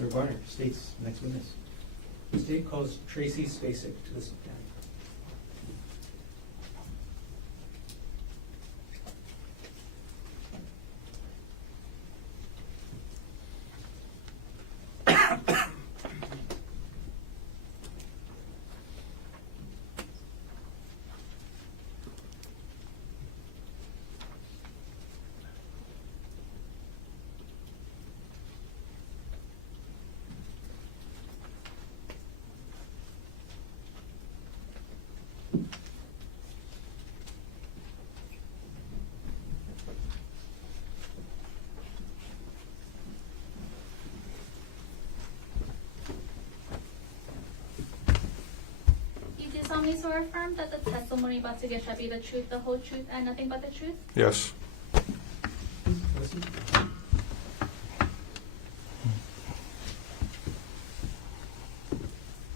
Officer Garner, state's next witness. The state calls Tracy Spacek to the stand. Do you solemnly swear or affirm that the testimony about to give shall be the truth, the whole truth, and nothing but the truth? Yes. Listen.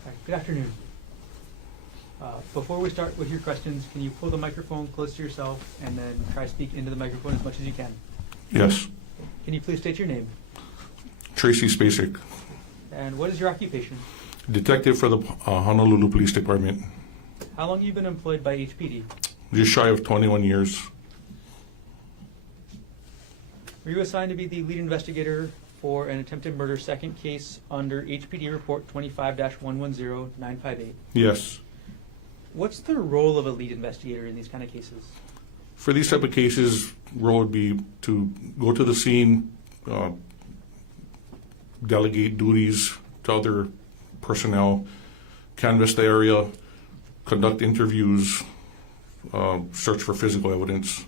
Hi, good afternoon. Before we start with your questions, can you pull the microphone close to yourself and then try to speak into the microphone as much as you can? Yes. Can you please state your name? Tracy Spacek, And what is your occupation? detective for the Honolulu Police Department. How long have you been employed by HPD? Just shy of 21 years. Were you assigned to be the lead investigator for an attempted murder second case under HPD report 25-110958? Yes. What's the role of a lead investigator in these kind of cases? For these type of cases, role would be to go to the scene, delegate duties to other personnel, canvass the area, conduct interviews, search for physical evidence.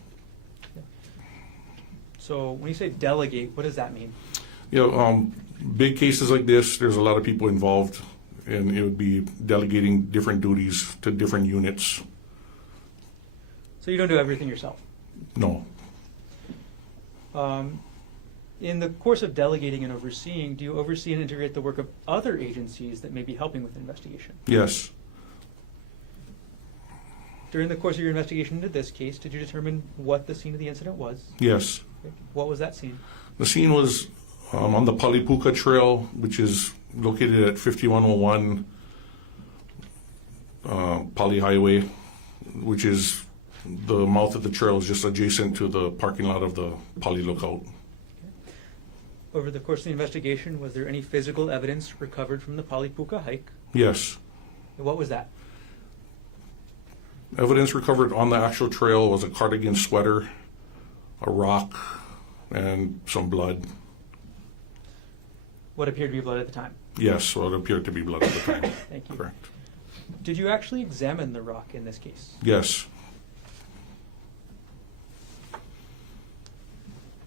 So when you say delegate, what does that mean? Big cases like this, there's a lot of people involved, and it would be delegating different duties to different units. So you don't do everything yourself? No. In the course of delegating and overseeing, do you oversee and integrate the work of other agencies that may be helping with the investigation? Yes. During the course of your investigation into this case, did you determine what the scene of the incident was? Yes. Okay. What was that scene? The scene was on the Palipuka Trail, which is located at 5101 Pali Highway, which is the mouth of the trail is just adjacent to the parking lot of the Pali Lookout. Over the course of the investigation, was there any physical evidence recovered from the Palipuka hike? Yes. And what was that? Evidence recovered on the actual trail was a cardigan sweater, a rock, and some blood. What appeared to be blood at the time? Yes, well, it appeared to be blood at the time. Thank you. Correct. Did you actually examine the rock in this case? Yes.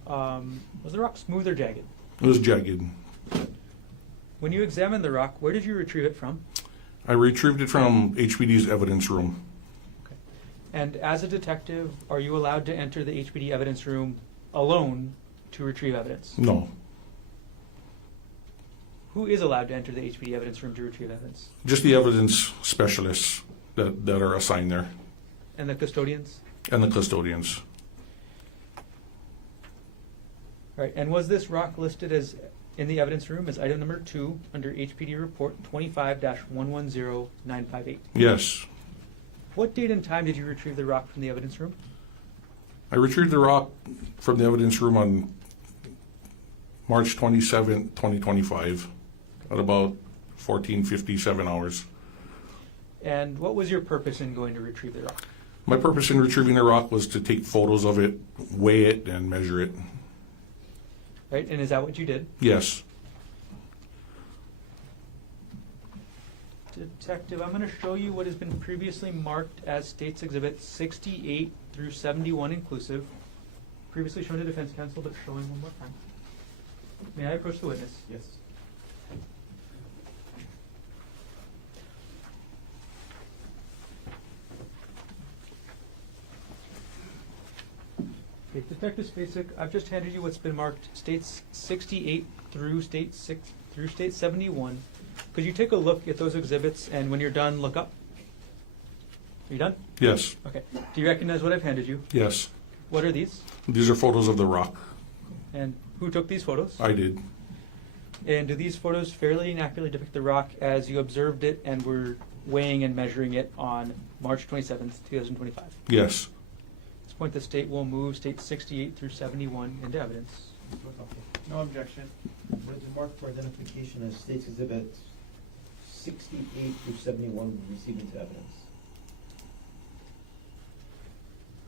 Was the rock smooth or jagged? It was jagged. When you examined the rock, where did you retrieve it from? I retrieved it from HPD's evidence room. Okay. And as a detective, are you allowed to enter the HPD evidence room alone to retrieve evidence? No. Who is allowed to enter the HPD evidence room to retrieve evidence? Just the evidence specialists that are assigned there, And the custodians? and the custodians. All right. And was this rock listed as in the evidence room as item number 2 under HPD report 25-110958? Yes. What date and time did you retrieve the rock from the evidence room? I retrieved the rock from the evidence room on March 27, 2025, at about 14:57 hours. And what was your purpose in going to retrieve the rock? My purpose in retrieving the rock was to take photos of it, weigh it, and measure it. Right. And is that what you did? Yes. Detective, I'm going to show you what has been previously marked as State's Exhibit 68 through 71 inclusive. Previously shown to defense counsel, but showing one more time. May I approach the witness? Yes. Okay, Detective Spacek, I've just handed you what's been marked States 68 through State 71. Could you take a look at those exhibits, and when you're done, look up? Are you done? Yes. Okay. Do you recognize what I've handed you? Yes. What are these? These are photos of the rock. And who took these photos? I did. And do these photos fairly and accurately depict the rock as you observed it and were weighing and measuring it on March 27th, 2025? Yes. At this point, the state will move states 68 through 71 into evidence. No objection. What is marked for identification as States Exhibit 68 through 71 received into evidence?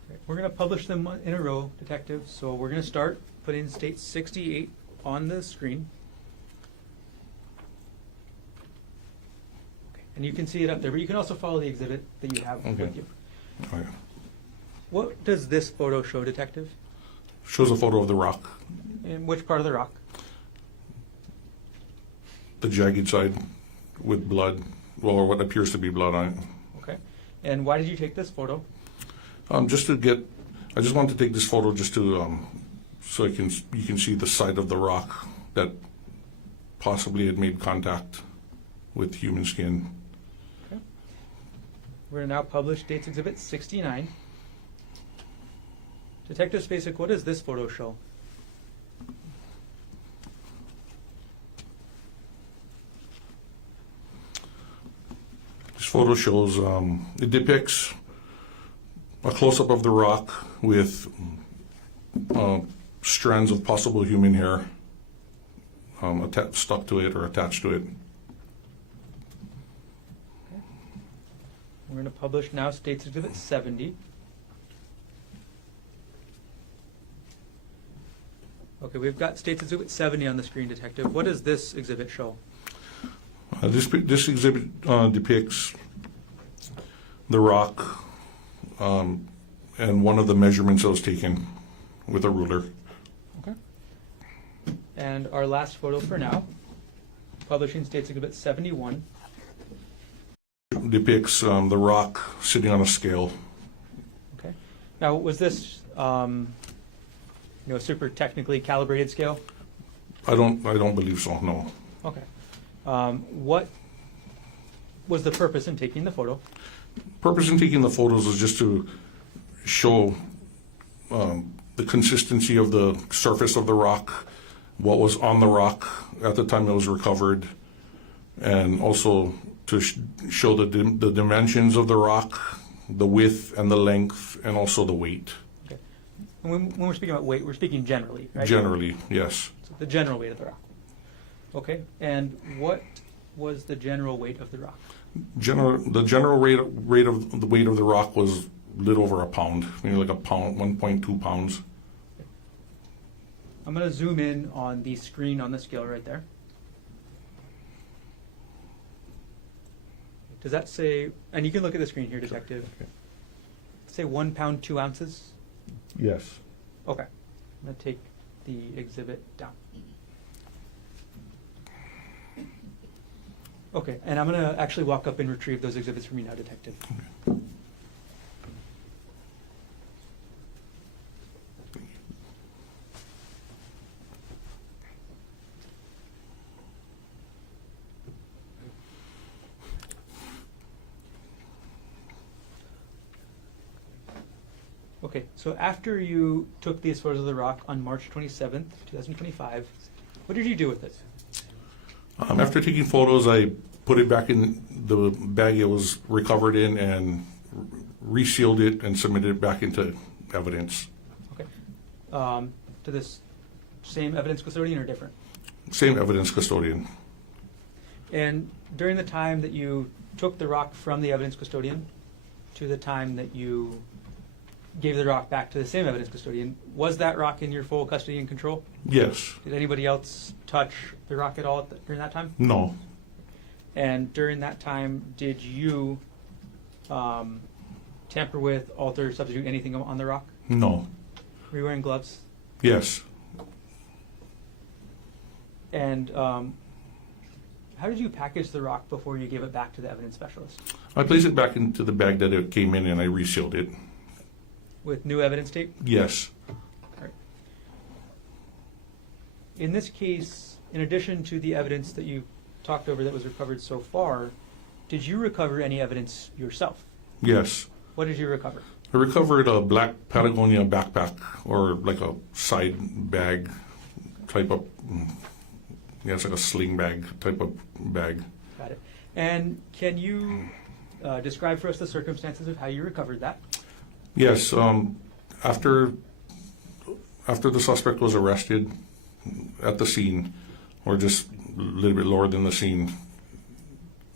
Okay, we're going to publish them in a row, Detective. So we're going to start putting state 68 on the screen. Okay, and you can see it up there, but you can also follow the exhibit that you have Okay. with you. All right. What does this photo show, Detective? Shows a photo of the rock, And which part of the rock? the jagged side with blood, well, or what appears to be blood on it. Okay. And why did you take this photo? I just wanted to take this photo just to, so you can see the side of the rock that possibly had made contact with human skin. Okay. We're going to now publish States Exhibit 69. Detective Spacek, what does this photo show? This photo shows, it depicts a close-up of the rock with strands of possible human hair stuck to it or attached to it. We're going to publish now States Exhibit 70. Okay, we've got States Exhibit 70 on the screen, Detective. What does this exhibit show? This exhibit depicts the rock and one of the measurements that was taken with a ruler. Okay. And our last photo for now, publishing States Exhibit 71. Depicts the rock sitting on a scale. Okay. Now, was this a super technically calibrated scale? I don't believe so. No. Okay. What was the purpose in taking the photo? Purpose in taking the photos was just to show the consistency of the surface of the rock, what was on the rock at the time it was recovered, and also to show the dimensions of the rock, the width and the length, and also the weight. Okay. And when we're speaking about weight, we're speaking generally, right? Generally, yes. So the general weight of the rock. Okay. And what was the general weight of the rock? The general rate of the weight of the rock was a little over a pound, maybe like a pound, 1.2 pounds. I'm going to zoom in on the screen on the scale right there. Does that say, and you can look at the screen here, Detective, say 1 pound, 2 ounces? Yes. Okay. I'm going to take the exhibit down. Okay, and I'm going to actually walk up and retrieve those exhibits from you now, Detective. Okay, so after you took these photos of the rock on March 27th, 2025, what did you do with it? After taking photos, I put it back in the bag it was recovered in and resealed it and submitted it back into evidence. Okay. To this same evidence custodian or different? Same evidence custodian. And during the time that you took the rock from the evidence custodian to the time that you gave the rock back to the same evidence custodian, was that rock in your full custody and control? Yes. Did anybody else touch the rock at all during that time? No. And during that time, did you tamper with, alter, substitute anything on the rock? No. Were you wearing gloves? Yes. And how did you package the rock before you gave it back to the evidence specialist? I placed it back into the bag that it came in and I resealed it. With new evidence tape? Yes. All right. In this case, in addition to the evidence that you talked over that was recovered so far, did you recover any evidence yourself? Yes. What did you recover? I recovered a black Patagonia backpack, or like a side bag type of Yeah, it's like a sling bag type of bag. Got it. And can you describe for us the circumstances of how you recovered that? Yes, after the suspect was arrested at the scene, or just a little bit lower than the scene,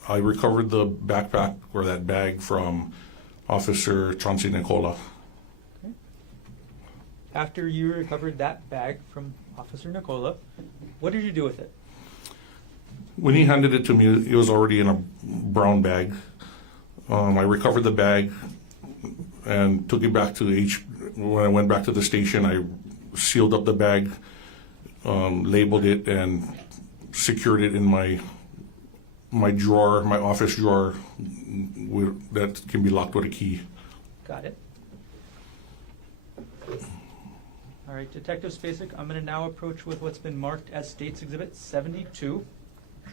I recovered the backpack or that bag from Officer Tracy Nicola. Okay. After you recovered that bag from Officer Nicola, what did you do with it? When he handed it to me, it was already in a brown bag. I recovered the bag and took it back to when I went back to the station, I sealed up the bag, labeled it, and secured it in my drawer, my office drawer, that can be locked with a key. Got it. All right, Detective Spacek, I'm going to now approach with what's been marked as State's Exhibit 72,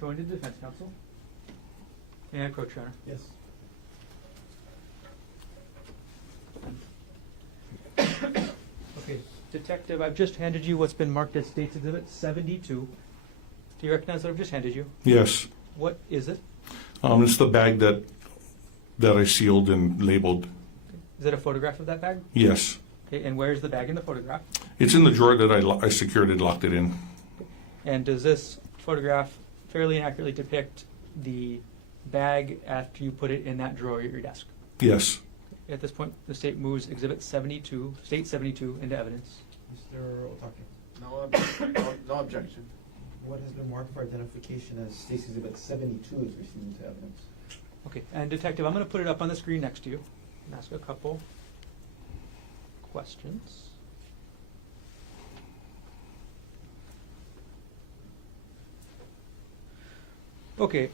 showing to the Defense Counsel. May I approach, Your Honor? Yes. Okay, Detective, I've just handed you what's been marked as State's Exhibit 72. Do you recognize what I've just handed you? Yes. What is it? It's the bag that I sealed and labeled. Is it a photograph of that bag? Yes. Okay, and where's the bag in the photograph? It's in the drawer that I secured it, locked it in. And does this photograph fairly accurately depict the bag after you put it in that drawer at your desk? Yes. At this point, the state moves Exhibit 72, State 72, into evidence. Mr. Otake, No objection. what has been marked for identification as State's Exhibit 72 is received into evidence? Okay, and Detective, I'm going to put it up on the screen next to you and ask a couple questions. Okay,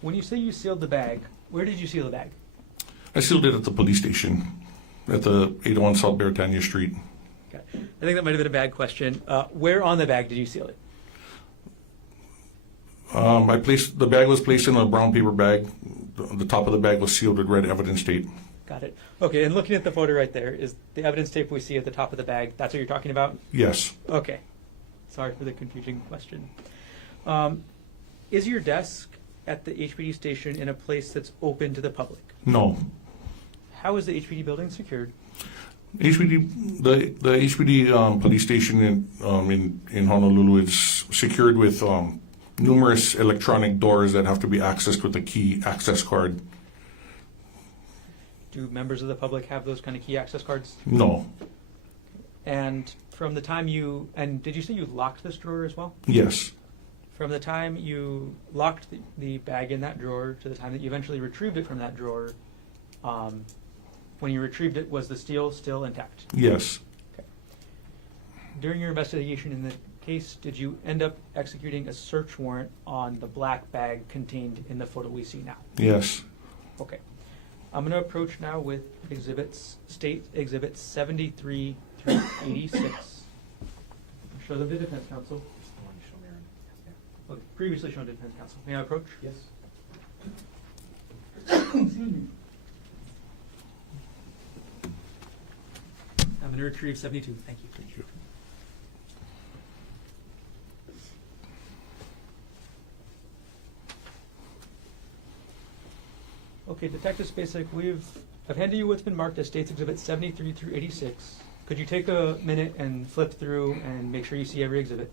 when you say you sealed the bag, where did you seal the bag? I sealed it at the police station at the 801 South Beretania Street. Okay. I think that might have been a bad question. Where on the bag did you seal it? The bag was placed in a brown paper bag. The top of the bag was sealed with red evidence tape. Got it. Okay, and looking at the photo right there, is the evidence tape we see at the top of the bag, that's what you're talking about? Yes. Okay. Sorry for the confusing question. Is your desk at the HPD station in a place that's open to the public? No. How is the HPD building secured? The HPD police station in Honolulu is secured with numerous electronic doors that have to be accessed with a key access card. Do members of the public have those kind of key access cards? No. And from the time did you say you locked this drawer as well? Yes. From the time you locked the bag in that drawer to the time that you eventually retrieved it from that drawer, when you retrieved it, was the steel still intact? Yes. Okay. During your investigation in the case, did you end up executing a search warrant on the black bag contained in the photo we see now? Yes. Okay. I'm going to approach now with State Exhibits 73 through 86. Show them to Defense Counsel. Okay, previously shown to Defense Counsel. May I approach? Yes. Excuse me. I'm going to retrieve 72. Thank you. Thank you. Okay, Detective Spacek, I've handed you what's been marked as State's Exhibit 73 through 86. Could you take a minute and flip through and make sure you see every exhibit?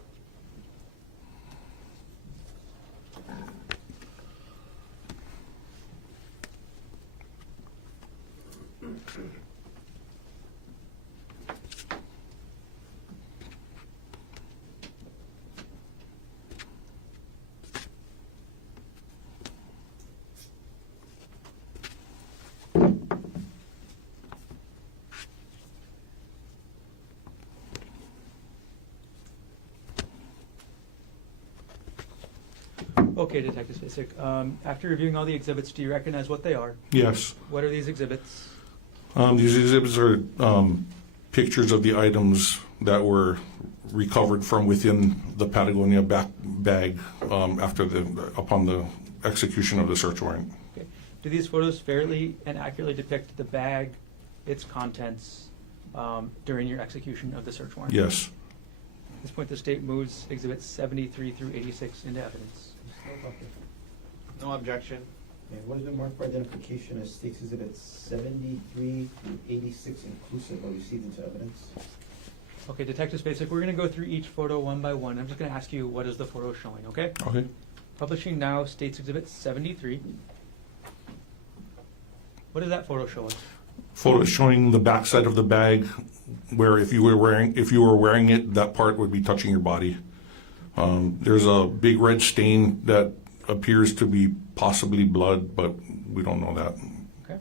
Okay, Detective Spacek. After reviewing all the exhibits, do you recognize what they are? Yes. What are these exhibits? These exhibits are pictures of the items that were recovered from within the Patagonia bag upon the execution of the search warrant. Okay. Do these photos fairly and accurately depict the bag, its contents, during your execution of the search warrant? Yes. At this point, the state moves exhibits 73 through 86 into evidence. No objection. And what has been marked for identification as State's Exhibit 73 through 86 inclusive are received into evidence? Okay, Detective Spacek, we're going to go through each photo one by one. I'm just going to ask you what is the photo showing, okay? Okay. Publishing now, State's Exhibit 73. What does that photo show us? Photo showing the backside of the bag, where if you were wearing it, that part would be touching your body. There's a big red stain that appears to be possibly blood, but we don't know that. Okay.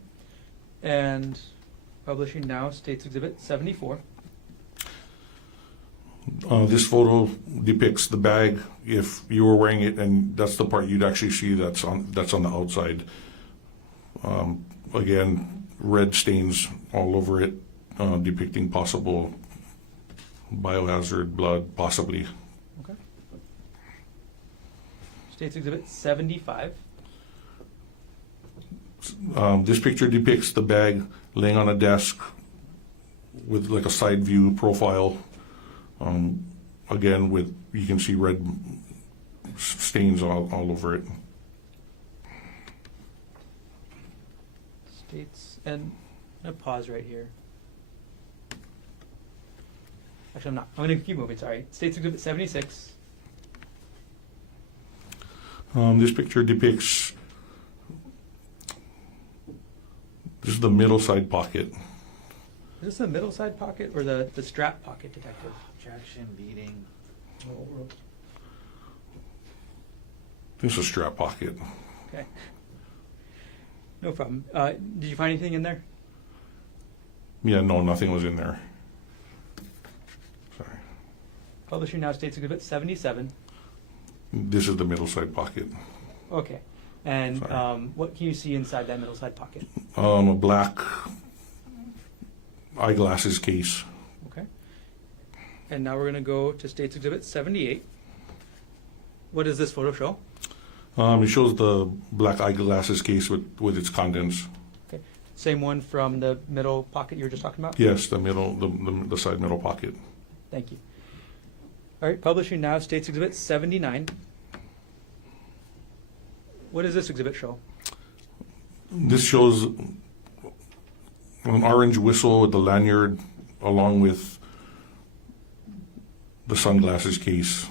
And publishing now, State's Exhibit 74. This photo depicts the bag. If you were wearing it, and that's the part you'd actually see that's on the outside. Again, red stains all over it, depicting possible biohazard blood, possibly. Okay. State's Exhibit 75. This picture depicts the bag laying on a desk with like a side view profile. Again, you can see red stains all over it. States, and I'm going to pause right here. Actually, I'm not. I'm going to keep moving, sorry. State's Exhibit 76. This picture depicts, this is the middle side pocket. Is this the middle side pocket or the strap pocket, Detective? Objection, beating. This is a strap pocket. Okay. No problem. Did you find anything in there? Yeah, no, nothing was in there. Sorry. Publishing now, State's Exhibit 77. This is the middle side pocket. Okay. And Sorry. what can you see inside that middle side pocket? A black eyeglasses case. Okay. And now we're going to go to State's Exhibit 78. What does this photo show? It shows the black eyeglasses case with its contents. Okay. Same one from the middle pocket you were just talking about? Yes, the side middle pocket. Thank you. All right, publishing now, State's Exhibit 79. What does this exhibit show? This shows an orange whistle with the lanyard along with the sunglasses case.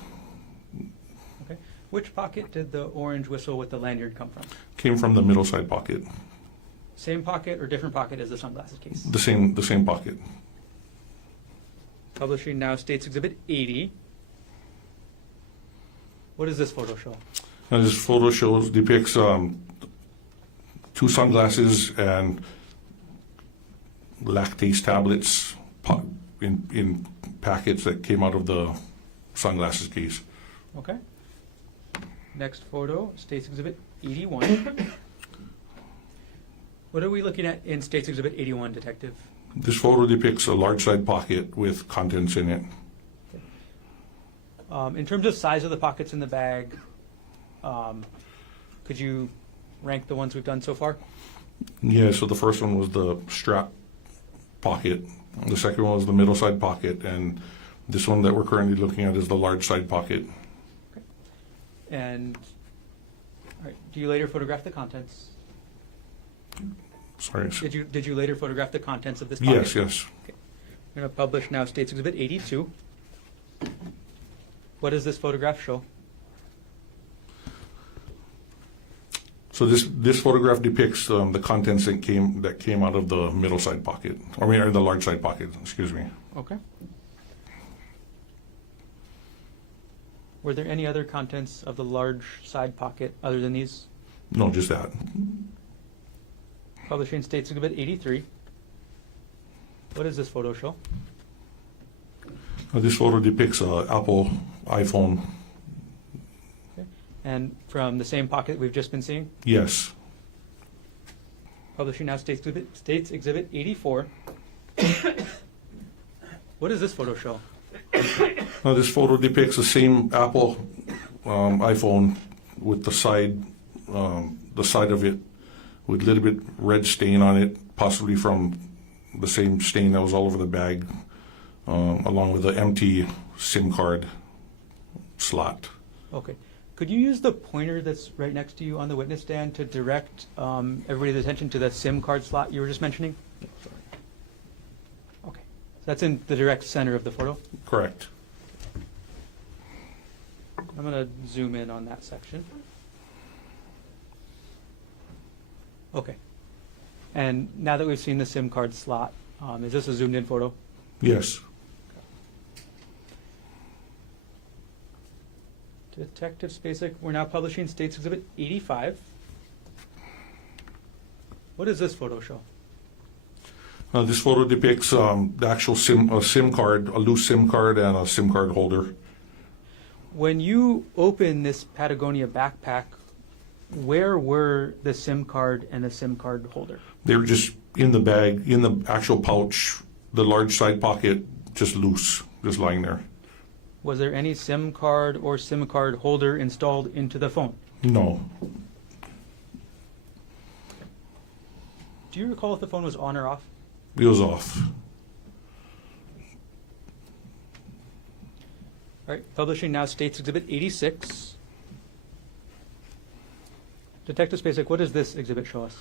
Okay. Which pocket did the orange whistle with the lanyard come from? Came from the middle side pocket. Same pocket or different pocket as the sunglasses case? The same pocket. Publishing now, State's Exhibit 80. What does this photo show? And this photo depicts two sunglasses and lactase tablets in packets that came out of the sunglasses case. Okay. Next photo, State's Exhibit 81. What are we looking at in State's Exhibit 81, Detective? This photo depicts a large side pocket with contents in it. In terms of size of the pockets in the bag, could you rank the ones we've done so far? Yeah, so the first one was the strap pocket. The second one was the middle side pocket. And this one that we're currently looking at is the large side pocket. Okay. And all right, do you later photograph the contents? Sorry. Did you later photograph the contents of this pocket? Yes, yes. Okay. I'm going to publish now State's Exhibit 82. What does this photograph show? So this photograph depicts the contents that came out of the middle side pocket, or the large side pocket. Excuse me. Okay. Were there any other contents of the large side pocket other than these? No, just that. Publishing State's Exhibit 83. What does this photo show? This photo depicts an Apple iPhone. Okay. And from the same pocket we've just been seeing? Yes. Publishing now State's Exhibit 84. What does this photo show? This photo depicts the same Apple iPhone with the side of it with a little bit red stain on it, possibly from the same stain that was all over the bag. along with the empty SIM card slot. Okay. Could you use the pointer that's right next to you on the witness stand to direct everybody's attention to the SIM card slot you were just mentioning? Okay. So that's in the direct center of the photo. Correct. I'm going to zoom in on that section. Okay. And now that we've seen the SIM card slot, is this a zoomed in photo? Yes. Detective Spacek, we're now publishing State's Exhibit 85. What does this photo show? This photo depicts the actual SIM card, a loose SIM card, and a SIM card holder. When you open this Patagonia backpack, where were the SIM card and the SIM card holder? They were just in the bag, in the actual pouch, the large side pocket, just loose, just lying there. Was there any SIM card or SIM card holder installed into the phone? No. Do you recall if the phone was on or off? It was off. All right, publishing now State's Exhibit 86. Detective Spacek, what does this exhibit show us?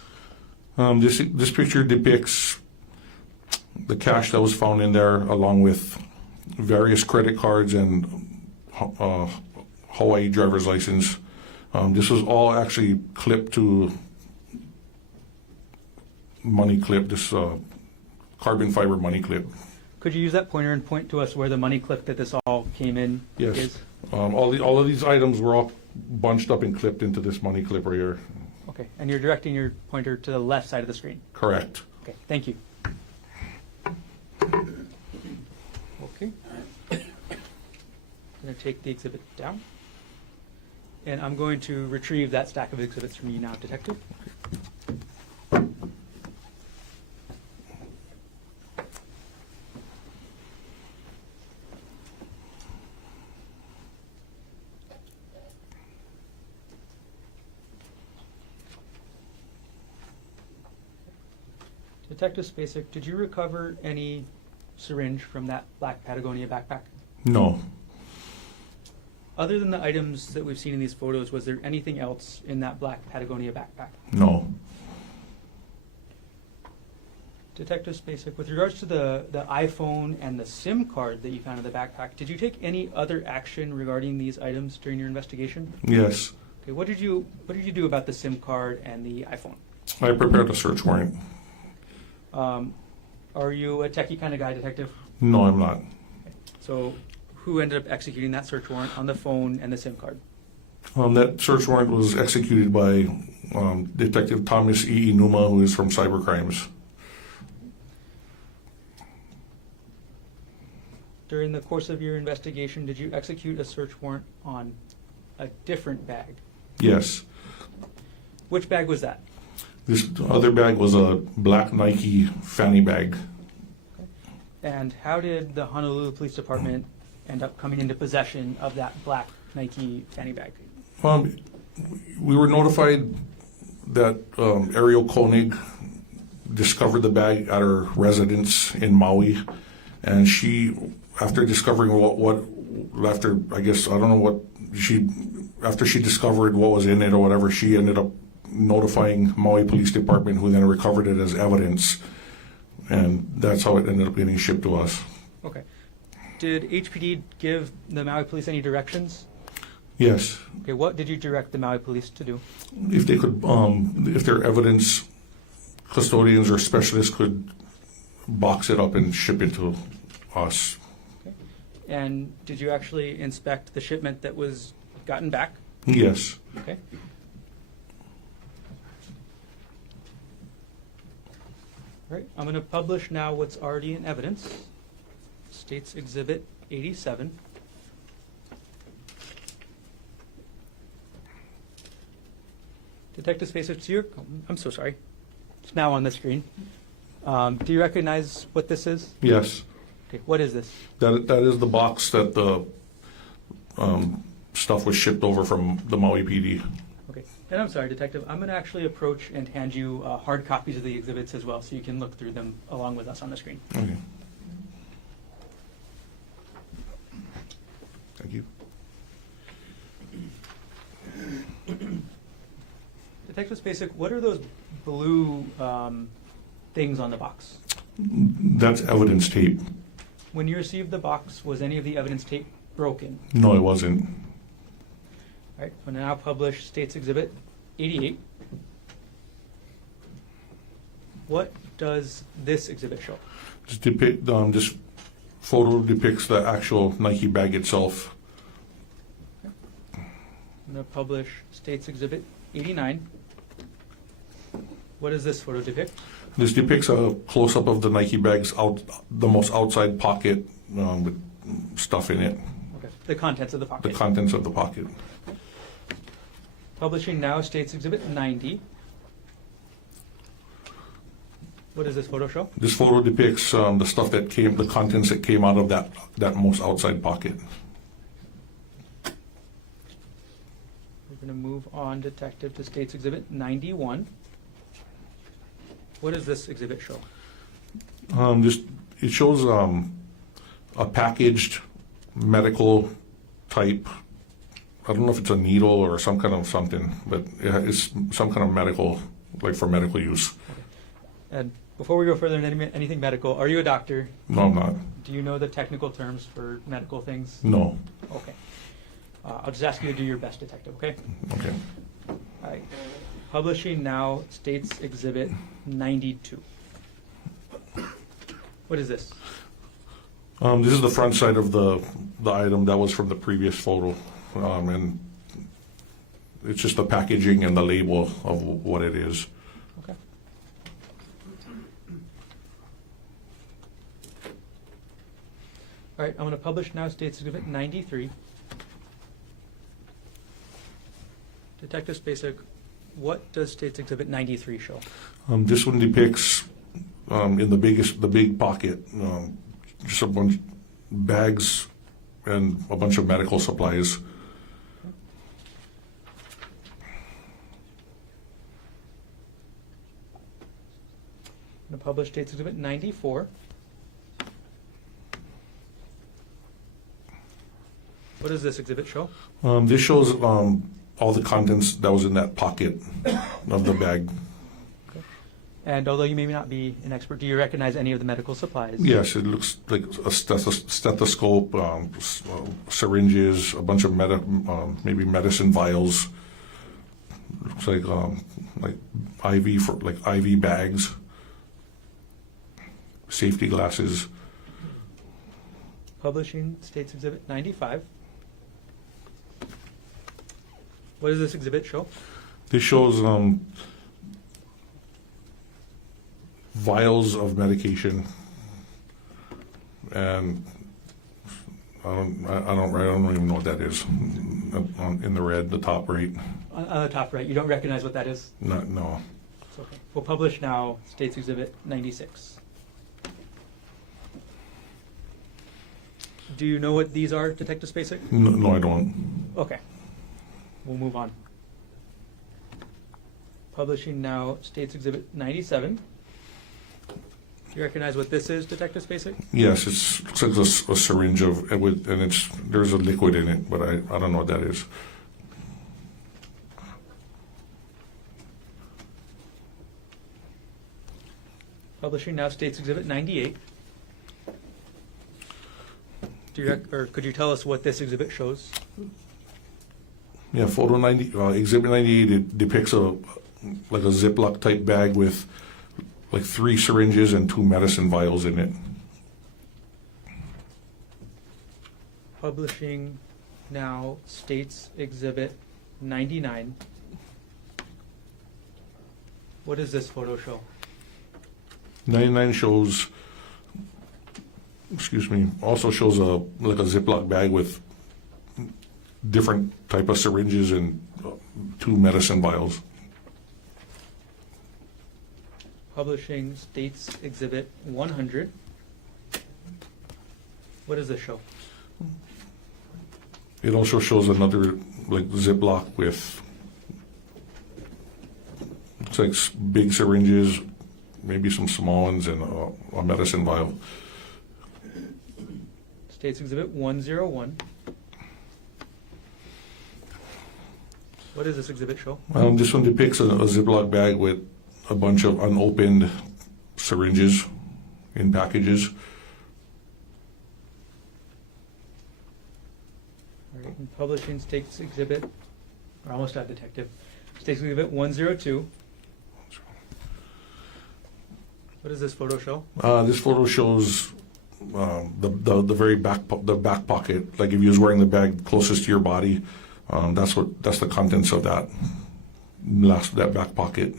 This picture depicts the cash that was found in there, along with various credit cards and Hawaii driver's license. This was all actually clipped to money clip, this carbon fiber money clip. Could you use that pointer and point to us where the money clip that this all came in Yes. is? All of these items were all bunched up and clipped into this money clip right here. Okay, and you're directing your pointer to the left side of the screen. Correct. Okay, thank you. Okay. I'm going to take the exhibit down. And I'm going to retrieve that stack of exhibits from you now, Detective. Detective Spacek, did you recover any syringe from that black Patagonia backpack? No. Other than the items that we've seen in these photos, was there anything else in that black Patagonia backpack? No. Detective Spacek, with regards to the iPhone and the SIM card that you found in the backpack, did you take any other action regarding these items during your investigation? Yes. Okay, what did you do about the SIM card and the iPhone? I prepared a search warrant. Are you a techie kind of guy, Detective? No, I'm not. So who ended up executing that search warrant on the phone and the SIM card? That search warrant was executed by Detective Thomas E. Numa, who is from Cybercrimes. During the course of your investigation, did you execute a search warrant on a different bag? Yes. Which bag was that? This other bag was a black Nike fanny bag. And how did the Honolulu Police Department end up coming into possession of that black Nike fanny bag? We were notified that Ariel Konig discovered the bag at her residence in Maui, and she, after discovering after she discovered what was in it or whatever, she ended up notifying Maui Police Department, who then recovered it as evidence, and that's how it ended up getting shipped to us. Okay. Did HPD give the Maui Police any directions? Yes. Okay, what did you direct the Maui Police to do? If they could, if their evidence custodians or specialists could box it up and ship it to us. Okay. And did you actually inspect the shipment that was gotten back? Yes. Okay. All right, I'm going to publish now what's already in evidence. State's Exhibit 87. Detective Spacek, it's your, I'm so sorry. It's now on the screen. Do you recognize what this is? Yes. Okay, what is this? That is the box that the stuff was shipped over from the Maui PD. Okay, and I'm sorry, Detective, I'm going to actually approach and hand you hard copies of the exhibits as well, so you can look through them along with us on the screen. Okay. Detective Spacek, what are those blue things on the box? That's evidence tape. When you received the box, was any of the evidence tape broken? No, it wasn't. All right, I'm going to now publish State's Exhibit 88. What does this exhibit show? This photo depicts the actual Nike bag itself. I'm going to publish State's Exhibit 89. What does this photo depict? This depicts a close-up of the Nike bag's the most outside pocket with stuff in it. Okay. The contents of the pocket. The contents of the pocket. Publishing now State's Exhibit 90. What does this photo show? This photo depicts the contents that came out of that most outside pocket. We're going to move on, Detective, to State's Exhibit 91. What does this exhibit show? It shows a packaged medical type. I don't know if it's a needle or some kind of something, but it's some kind of medical, like for medical use. And before we go further into anything medical, are you a doctor? No, I'm not. Do you know the technical terms for medical things? No. Okay. I'll just ask you to do your best, Detective, okay? Okay. All right. Publishing now State's Exhibit 92. What is this? This is the front side of the item that was from the previous photo, and it's just the packaging and the label of what it is. Okay. All right, I'm going to publish now State's Exhibit 93. Detective Spacek, what does State's Exhibit 93 show? This one depicts in the big pocket, just a bunch bags and a bunch of medical supplies. I'm going to publish State's Exhibit 94. What does this exhibit show? This shows all the contents that was in that pocket of the bag. And although you may not be an expert, do you recognize any of the medical supplies? Yes, it looks like a stethoscope, syringes, a bunch of maybe medicine vials. Looks like IV bags, safety glasses. Publishing State's Exhibit 95. What does this exhibit show? This shows vials of medication, and I don't even know what that is. In the red, the top right. On the top right, you don't recognize what that is? No. It's okay. We'll publish now State's Exhibit 96. Do you know what these are, Detective Spacek? No, I don't. Okay. We'll move on. Publishing now State's Exhibit 97. Do you recognize what this is, Detective Spacek? Yes, it looks like a syringe and there's a liquid in it, but I don't know what that is. Publishing now State's Exhibit 98. Could you tell us what this exhibit shows? Yeah, Exhibit 98, it depicts a Ziploc type bag with like 3 syringes and 2 medicine vials in it. Publishing now State's Exhibit 99. What does this photo show? 99 also shows a Ziploc bag with different type of syringes and 2 medicine vials. Publishing State's Exhibit 100. What does this show? It also shows another Ziploc with looks like big syringes, maybe some small ones, and a medicine vial. State's Exhibit 101. What does this exhibit show? This one depicts a Ziploc bag with a bunch of unopened syringes in packages. All right, and publishing states exhibit, we're almost at detective, states exhibit 102. What does this photo show? This photo shows the very back pocket. Like if you was wearing the bag closest to your body, that's the contents of that back pocket.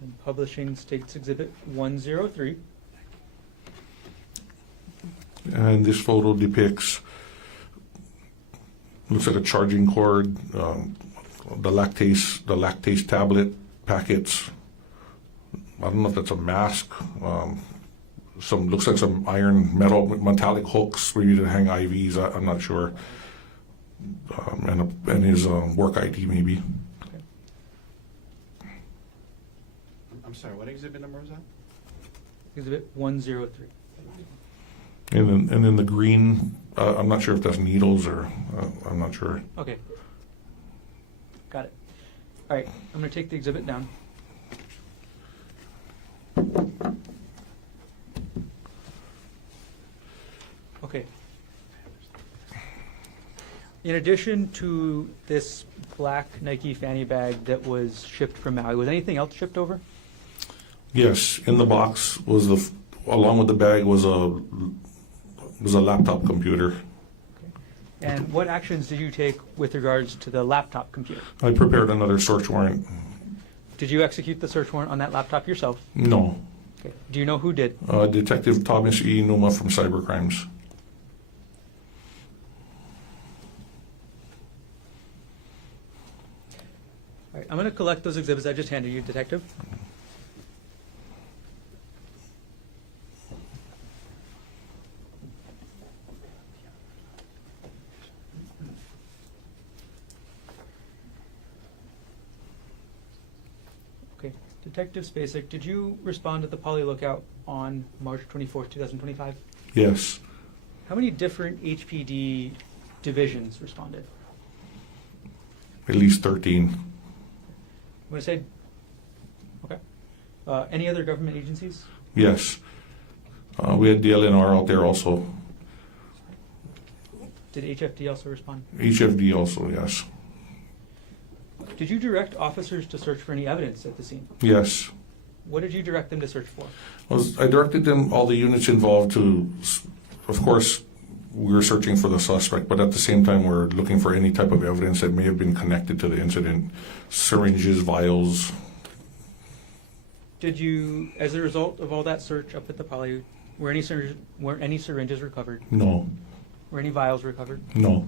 And publishing states exhibit 103. And this photo depicts, looks like a charging cord, the lactase tablet packets. I don't know if that's a mask. Looks like some iron metallic hooks maybe to hang IVs. I'm not sure. And his work ID maybe. I'm sorry, what exhibit number was that? Exhibit 103. And then the green. I'm not sure if that's needles or I'm not sure. Okay. Got it. All right, I'm going to take the exhibit down. Okay. In addition to this black Nike fanny bag that was shipped from Maui, was anything else shipped over? Yes, in the box was along with the bag was a laptop computer. And what actions did you take with regards to the laptop computer? I prepared another search warrant. Did you execute the search warrant on that laptop yourself? No. Okay. Do you know who did? Detective Thomas E. Numa from Cybercrimes. All right, I'm going to collect those exhibits I just handed you, Detective. Okay, Detective Spacek, did you respond to the Poly Lookout on March 24th, 2025? Yes. How many different HPD divisions responded? At least 13. I'm going to say, okay. Any other government agencies? Yes. We had DLNR out there also. Did HFD also respond? HFD also, yes. Did you direct officers to search for any evidence at the scene? Yes. What did you direct them to search for? I directed them, all the units involved, to, of course, we were searching for the suspect, but at the same time we're looking for any type of evidence that may have been connected to the incident. Syringes, vials. Did you, as a result of all that search up at the Poly, were any syringes recovered? No. Were any vials recovered? No.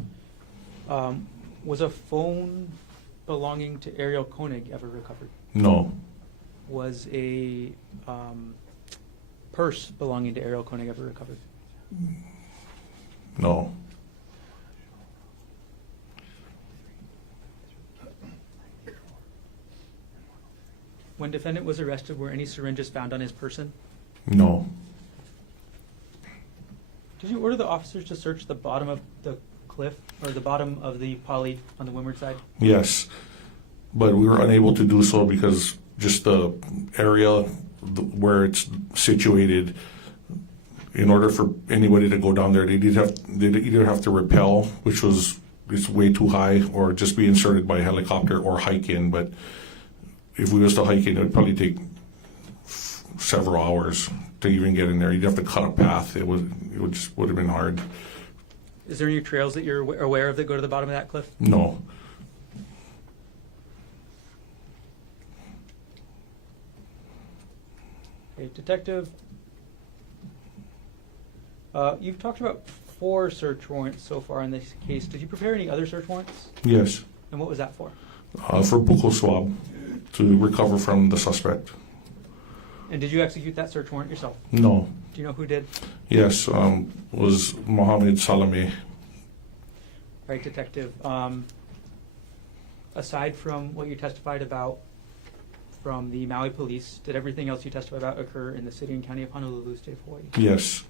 Was a phone belonging to Ariel Konig ever recovered? No. Was a purse belonging to Ariel Konig ever recovered? No. When defendant was arrested, were any syringes found on his person? No. Did you order the officers to search the bottom of the cliff or the bottom of the Poly on the windward side? Yes. But we were unable to do so because just the area where it's situated, in order for anybody to go down there, they'd either have to rappel, which was it's way too high, or just be inserted by helicopter or hike in. But if we was to hike in, it would probably take several hours to even get in there. You'd have to cut a path. It would have been hard. Is there any trails that you're aware of that go to the bottom of that cliff? No. Okay, Detective, you've talked about 4 search warrants so far in this case. Did you prepare any other search warrants? Yes. And what was that for? For buccal swab to recover from the suspect. And did you execute that search warrant yourself? No. Do you know who did? Yes, was Mohammed Salame. Right, Detective. Aside from what you testified about from the Maui police, did everything else you testified about occur in the city and county of Honolulu, state of Hawaii? Yes.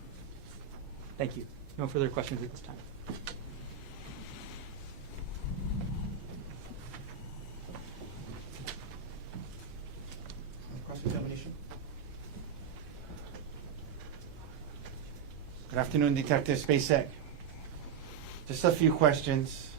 Thank you. No further questions at this time. Good afternoon, Detective Spacek. Just a few questions.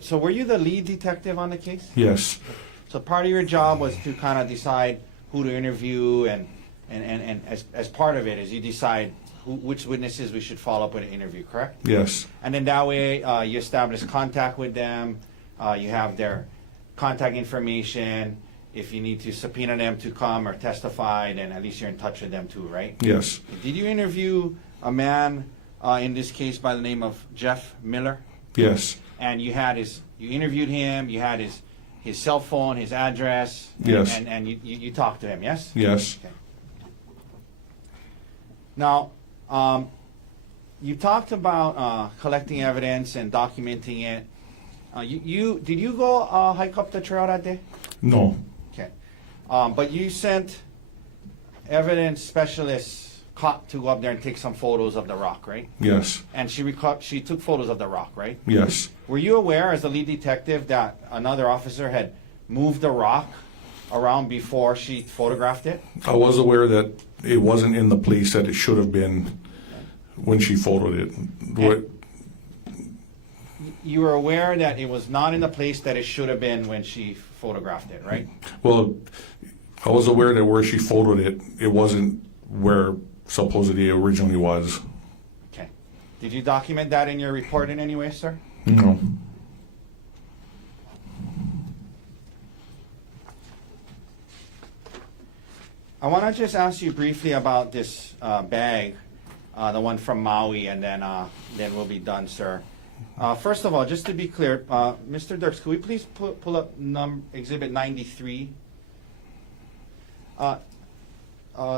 So were you the lead detective on the case? Yes, So part of your job was to kind of decide who to interview, and as part of it is you decide which witnesses we should follow up with an interview, correct? yes, And then that way you establish contact with them, you have their contact information. If you need to subpoena them to come or testify, then at least you're in touch with them too, right? yes, Did you interview a man in this case by the name of Jeff Miller? yes, And you interviewed him, you had his cell phone, his address, Yes. and you talked to him, yes? yes, Okay. Now, you talked about collecting evidence and documenting it. Did you go hike up the trail that day? no, Okay. But you sent evidence specialists to go up there and take some photos of the rock, right? yes, And she took photos of the rock, right? yes. Were you aware, as the lead detective, that another officer had moved the rock around before she photographed it? I was aware that it wasn't in the place that it should have been when she photoed it. What- You were aware that it was not in the place that it should have been when she photographed it, right? Well, I was aware that where she photoed it, it wasn't where supposedly it originally was. Okay. Did you document that in your report in any way, sir? No. I want to just ask you briefly about this bag, the one from Maui, and then we'll be done, sir. First of all, just to be clear, Mr. Dirks, could we please pull up Exhibit 93?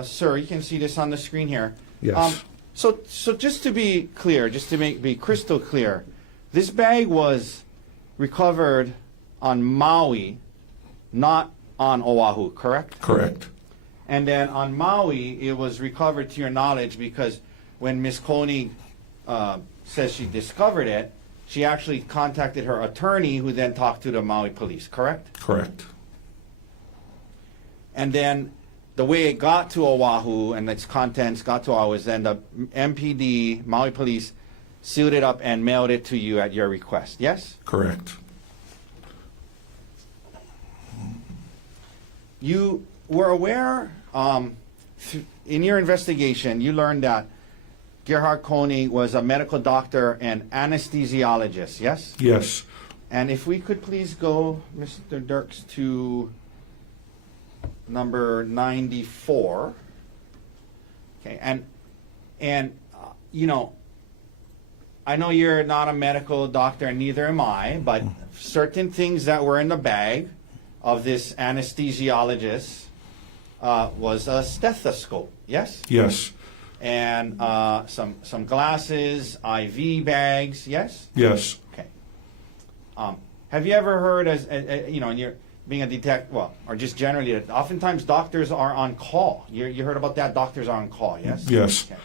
Sir, you can see this on the screen here. Yes. So just to be clear, just to be crystal clear, this bag was recovered on Maui, not on Oahu, correct? Correct. And then on Maui, it was recovered, to your knowledge, because when Ms. Konig says she discovered it, she actually contacted her attorney, who then talked to the Maui police, correct? Correct. And then the way it got to Oahu and its contents got to Oahu is then the MPD, Maui police, sealed it up and mailed it to you at your request, yes? Correct. You were aware, in your investigation, you learned that Gerhardt Konig was a medical doctor and anesthesiologist, yes? Yes. And if we could please go, Mr. Dirks, to number 94. Okay, and you know, I know you're not a medical doctor, and neither am I, but certain things that were in the bag of this anesthesiologist was a stethoscope, yes? Yes. And some glasses, IV bags, yes? Yes. Okay. Have you ever heard, as you know, and you're being a detective, well, or just generally, oftentimes doctors are on call. You heard about that? Doctors are on call, yes? Yes. Okay.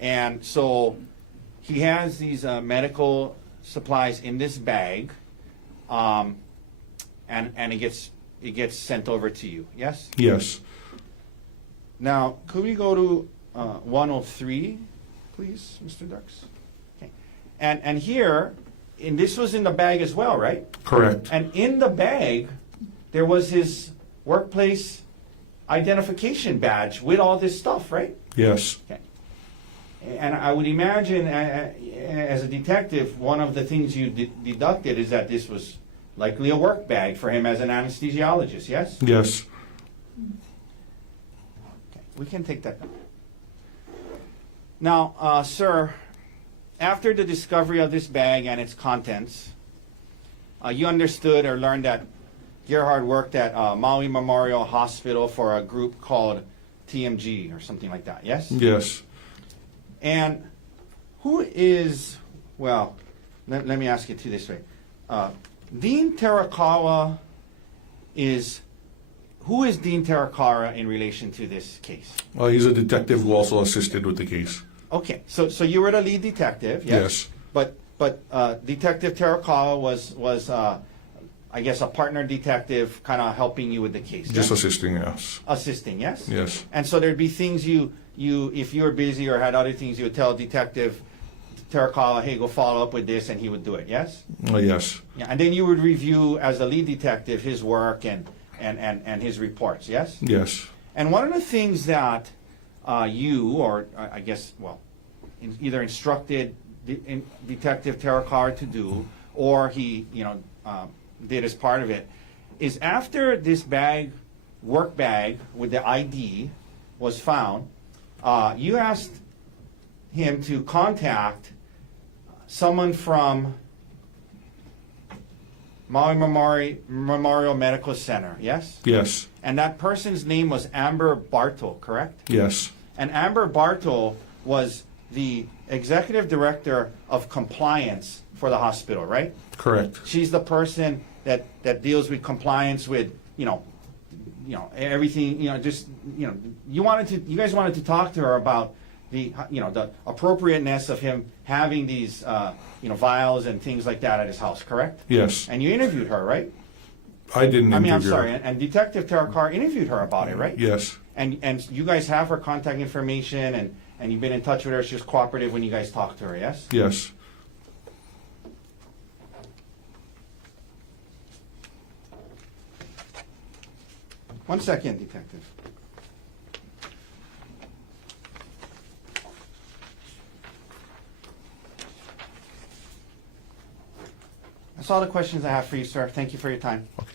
And so he has these medical supplies in this bag, and it gets sent over to you, yes? Yes. Now, could we go to 103, please, Mr. Dirks? Okay. And here, and this was in the bag as well, right? Correct. And in the bag, there was his workplace identification badge with all this stuff, right? Yes. Okay. And I would imagine, as a detective, one of the things you deducted is that this was likely a work bag for him as an anesthesiologist, yes? Yes. Okay. We can take that down. Now, sir, after the discovery of this bag and its contents, you understood or learned that Gerhardt worked at Maui Memorial Hospital for a group called TMG or something like that, yes? Yes. And who is, well, let me ask it to you this way. Dean Terakawa who is Dean Terakawa in relation to this case? Well, he's a detective who also assisted with the case. Okay, so you were the lead detective, yes? Yes. But Detective Terakawa was I guess, a partner detective kind of helping you with the case. Just yeah? assisting, yes. Assisting, yes? Yes. And so there'd be things if you were busy or had other things, you would tell Detective Terracotta, hey, go follow up with this, and he would do it, yes? Yes. Yeah, and then you would review, as the lead detective, his work and his reports, yes? Yes. And one of the things that you, or I guess, well, either instructed Detective Terracotta to do, or he, did as part of it, is after this work bag with the ID was found, you asked him to contact someone from Maui Memorial Medical Center, yes? Yes. And that person's name was Amber Bartle, correct? Yes. And Amber Bartle was the executive director of compliance for the hospital, right? Correct. She's the person that deals with compliance with, everything, you guys wanted to talk to her about the appropriateness of him having these, vials and things like that at his house, correct? Yes. And you interviewed her, right? I didn't I'm interview her. sorry, and Detective Terracotta interviewed her about it, right? Yes. And you guys have her contact information, and you've been in touch with her. She was cooperative when you guys talked to her, yes? Yes. One second, Detective. That's all the questions I have for you, sir. Thank you for your time. Okay.